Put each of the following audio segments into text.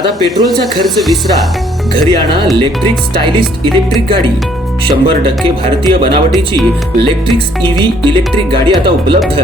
आता पेट्रोलचा खर्च विसरा, घरी आणा इलेक्ट्रिक स्टायलिस्ट इलेक्ट्रिक गाडी. 100% भारतीय बनावटीची इलेक्ट्रिक्स ईव्ही इलेक्ट्रिक गाडी आता उपलब्ध.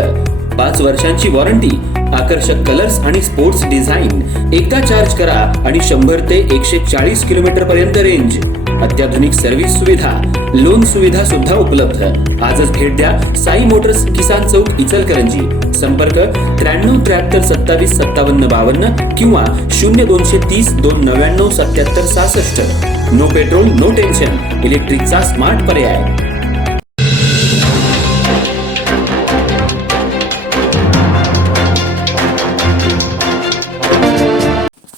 5 वर्षांची वॉरंटी, आकर्षक कलर्स आणि स्पोर्ट्स डिझाईन. एकदा चार्ज करा आणि 100 ते 140 किलोमीटर पर्यंत रेंज. अत्याधुनिक सर्व्हिस सुविधा, लोन सुविधा सुद्धा उपलब्ध. आजच भेट द्या साई मोटर्स, किसान चौक, इचलकरंजी. संपर्क 93 73 27 57 52 किंवा 0230 299 77 66. नो पेट्रोल नो टेन्शन, इलेक्ट्रिकचा स्मार्ट पर्याय.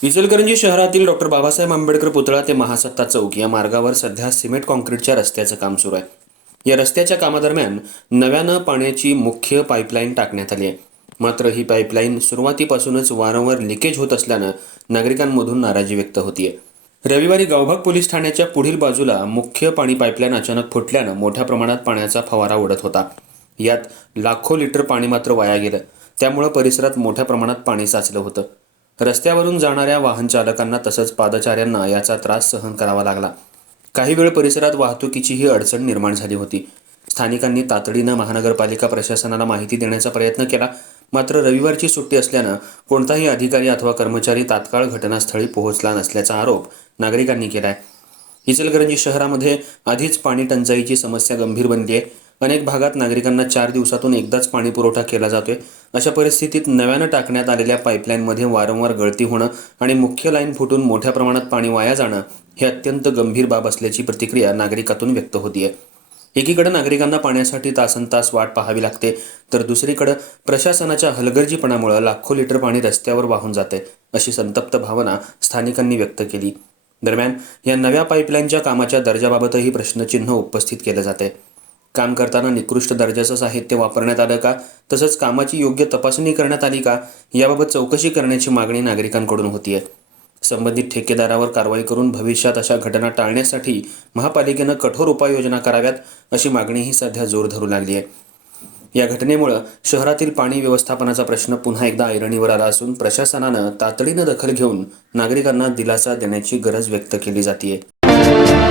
इचलकरंजी शहरातील डॉक्टर बाबासाहेब आंबेडकर पुतळा ते महासत्ता चौक या मार्गावर सध्या सिमेंट कॉन्क्रीटच्या रस्त्याचं काम सुरू आहे. या रस्त्याच्या कामादरम्यान नव्यानं पाण्याची मुख्य पाईपलाईन टाकण्यात आली आहे. मात्र ही पाईपलाईन सुरुवातीपासूनच वारंवार लिकेज होत असल्यानं नागरिकांमधून नाराजी व्यक्त होतीये. रविवारी गावभाग पोलीस ठाण्याच्या पुढील बाजूला मुख्य पाणी पाईपलाईन अचानक फुटल्यानं मोठ्या प्रमाणात पाण्याचा फवारा उडत होता. यात लाखो लिटर पाणी मात्र वाया गेलं. त्यामुळे परिसरात मोठ्या प्रमाणात पाणी साचलं होतं. रस्त्यावरून जाणाऱ्या वाहन चालकांना तसंच पादचाऱ्यांना याचा त्रास सहन करावा लागला. काही वेळ परिसरात वाहतुकीचीही अडचण निर्माण झाली होती. स्थानिकांनी तातडीनं महानगरपालिका प्रशासनाला माहिती देण्याचा प्रयत्न केला. मात्र रविवारची सुट्टी असल्यानं कोणताही अधिकारी अथवा कर्मचारी तात्काळ घटनास्थळी पोहोचला नसल्याचा आरोप नागरिकांनी केलाय. इचलकरंजी शहरामध्ये आधीच पाणी टंचाईची समस्या गंभीर बनली आहे. अनेक भागात नागरिकांना 4 दिवसातून एकदाच पाणी पुरवठा केला जातोय. अशा परिस्थितीत नव्यानं टाकण्यात आलेल्या पाईपलाईनमध्ये वारंवार गळती होणं आणि मुख्य लाईन फुटून मोठ्या प्रमाणात पाणी वाया जाणं हे अत्यंत गंभीर बाब असल्याची प्रतिक्रिया नागरिकातून व्यक्त होतीये. एकीकडे नागरिकांना पाण्यासाठी तासनतास वाट पाहावी लागते, तर दुसरीकडे प्रशासनाच्या हलगर्जीपणामुळे लाखो लिटर पाणी रस्त्यावर वाहून जाते, अशी संतप्त भावना स्थानिकांनी व्यक्त केली. दरम्यान या नव्या पाईपलाईनच्या कामाच्या दर्जाबाबतही प्रश्नचिन्ह उपस्थित केलं जाते. काम करताना निकृष्ट दर्जाचं साहित्य वापरण्यात आलं का, तसंच कामाची योग्य तपासणी करण्यात आली का, याबाबत चौकशी करण्याची मागणी नागरिकांकडून होतीये. संबंधित ठेकेदारावर कारवाई करून भविष्यात अशा घटना टाळण्यासाठी महापालिकेनं कठोर उपाययोजना कराव्यात, अशी मागणीही सध्या जोर धरू लागली आहे. या घटनेमुळे शहरातील पाणी व्यवस्थापनाचा प्रश्न पुन्हा एकदा ऐरणीवर आला असून प्रशासनानं तातडीनं दखल घेऊन नागरिकांना दिलासा देण्याची गरज व्यक्त केली जाते.